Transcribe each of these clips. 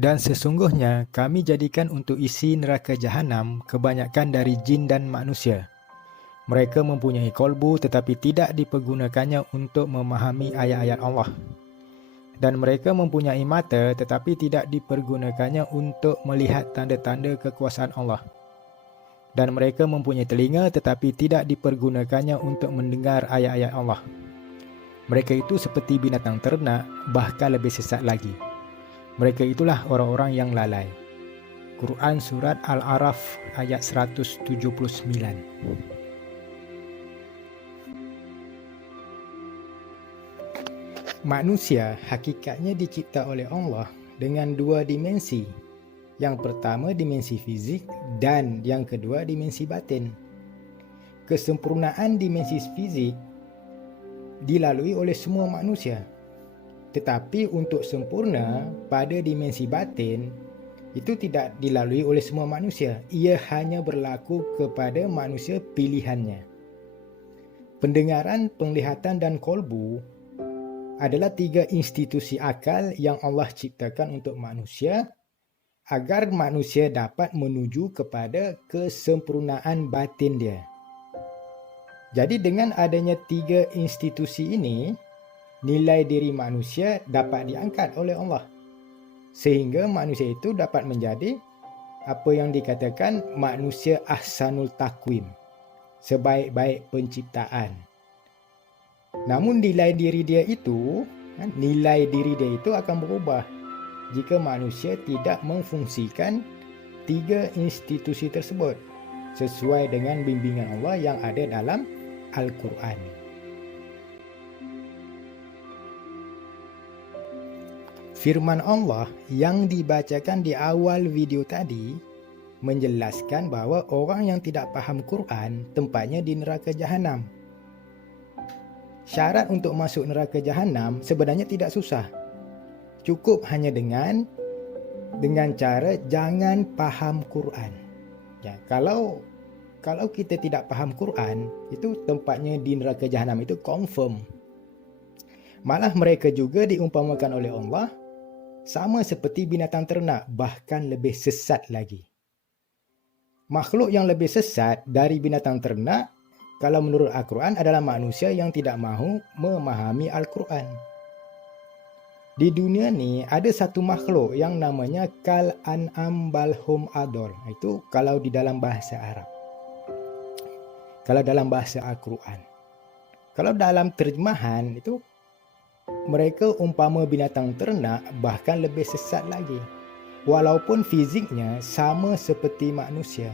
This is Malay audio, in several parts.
Dan sesungguhnya kami jadikan untuk isi neraka jahanam kebanyakan dari jin dan manusia. Mereka mempunyai kolbu tetapi tidak dipergunakannya untuk memahami ayat-ayat Allah. Dan mereka mempunyai mata tetapi tidak dipergunakannya untuk melihat tanda-tanda kekuasaan Allah. Dan mereka mempunyai telinga tetapi tidak dipergunakannya untuk mendengar ayat-ayat Allah. Mereka itu seperti binatang ternak, bahkan lebih sesat lagi. Mereka itulah orang-orang yang lalai. Quran Surat Al-A'raf ayat 179. Manusia hakikatnya dicipta oleh Allah dengan dua dimensi. Yang pertama dimensi fizik dan yang kedua dimensi batin. Kesempurnaan dimensi fizik dilalui oleh semua manusia. Tetapi untuk sempurna pada dimensi batin itu tidak dilalui oleh semua manusia. Ia hanya berlaku kepada manusia pilihannya. Pendengaran, penglihatan dan kolbu adalah tiga institusi akal yang Allah ciptakan untuk manusia agar manusia dapat menuju kepada kesempurnaan batin dia. Jadi dengan adanya tiga institusi ini, nilai diri manusia dapat diangkat oleh Allah. Sehingga manusia itu dapat menjadi apa yang dikatakan manusia ahsanul takwim, sebaik-baik penciptaan. Namun nilai diri dia itu akan berubah jika manusia tidak memfungsikan tiga institusi tersebut sesuai dengan bimbingan Allah yang ada dalam Al-Quran. Firman Allah yang dibacakan di awal video tadi menjelaskan bahawa orang yang tidak faham Quran tempatnya di neraka jahanam. Syarat untuk masuk neraka jahanam sebenarnya tidak susah. Cukup hanya dengan cara jangan faham Quran. Ya, kalau kita tidak faham Quran, itu tempatnya di neraka jahanam itu confirm. Malah mereka juga diumpamakan oleh Allah sama seperti binatang ternak, bahkan lebih sesat lagi. Makhluk yang lebih sesat dari binatang ternak kalau menurut Al-Quran adalah manusia yang tidak mahu memahami Al-Quran. Di dunia ni ada satu makhluk yang namanya kal an'am balhum adol. Itu kalau di dalam bahasa Arab. Kalau dalam bahasa Al-Quran. Kalau dalam terjemahan itu mereka umpama binatang ternak, bahkan lebih sesat lagi. Walaupun fiziknya sama seperti manusia.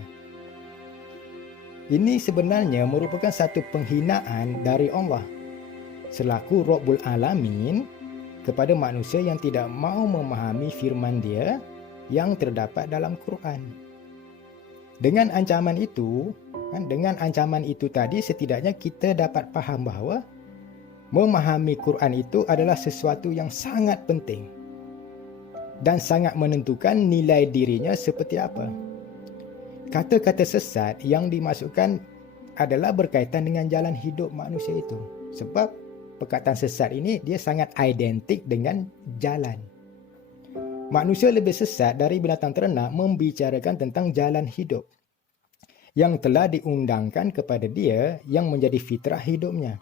Ini sebenarnya merupakan satu penghinaan dari Allah selaku Rabbul Alamin kepada manusia yang tidak mahu memahami firman Dia yang terdapat dalam Quran. Dengan ancaman itu tadi setidaknya kita dapat faham bahawa memahami Quran itu adalah sesuatu yang sangat penting dan sangat menentukan nilai dirinya seperti apa. Kata-kata sesat yang dimasukkan adalah berkaitan dengan jalan hidup manusia itu. Sebab perkataan sesat ini dia sangat identik dengan jalan. Manusia lebih sesat dari binatang ternak membicarakan tentang jalan hidup yang telah diundangkan kepada dia yang menjadi fitrah hidupnya.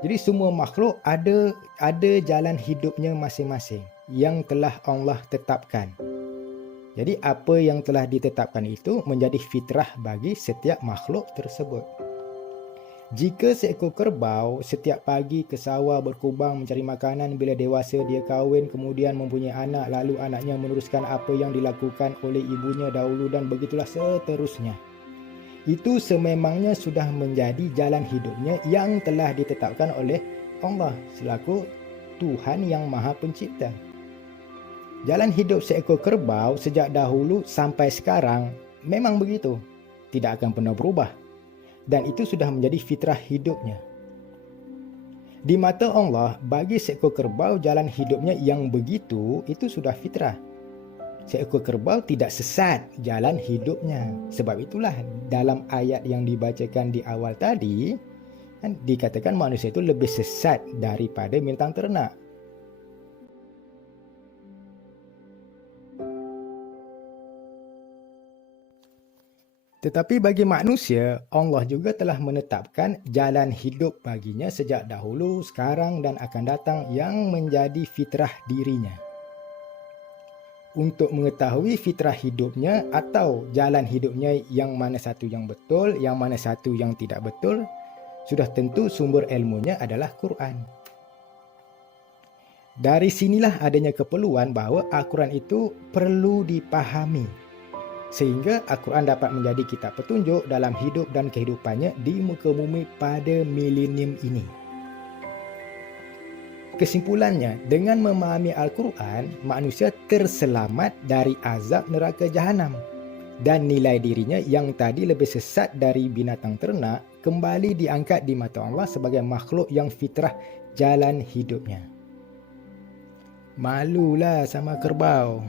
Jadi semua makhluk ada jalan hidupnya masing-masing yang telah Allah tetapkan. Jadi apa yang telah ditetapkan itu menjadi fitrah bagi setiap makhluk tersebut. Jika seekor kerbau setiap pagi ke sawah berkubang mencari makanan, bila dewasa dia kahwin kemudian mempunyai anak, lalu anaknya meneruskan apa yang dilakukan oleh ibunya dahulu dan begitulah seterusnya. Itu sememangnya sudah menjadi jalan hidupnya yang telah ditetapkan oleh Allah selaku Tuhan yang Maha Pencipta. Jalan hidup seekor kerbau sejak dahulu sampai sekarang memang begitu. Tidak akan pernah berubah. Dan itu sudah menjadi fitrah hidupnya. Di mata Allah, bagi seekor kerbau jalan hidupnya yang begitu, itu sudah fitrah. Seekor kerbau tidak sesat jalan hidupnya. Sebab itulah dalam ayat yang dibacakan di awal tadi, dikatakan manusia itu lebih sesat daripada binatang ternak. Tetapi bagi manusia, Allah juga telah menetapkan jalan hidup baginya sejak dahulu, sekarang dan akan datang yang menjadi fitrah dirinya. Untuk mengetahui fitrah hidupnya atau jalan hidupnya yang mana satu yang betul, yang mana satu yang tidak betul, sudah tentu sumber ilmunya adalah Quran. Dari sinilah adanya keperluan bahawa Al-Quran itu perlu dipahami, sehingga Al-Quran dapat menjadi kitab petunjuk dalam hidup dan kehidupannya di muka bumi pada milenium ini. Kesimpulannya, dengan memahami Al-Quran, manusia terselamat dari azab neraka Jahanam dan nilai dirinya yang tadi lebih sesat dari binatang ternak kembali diangkat di mata Allah sebagai makhluk yang fitrah jalan hidupnya. Malulah sama kerbau.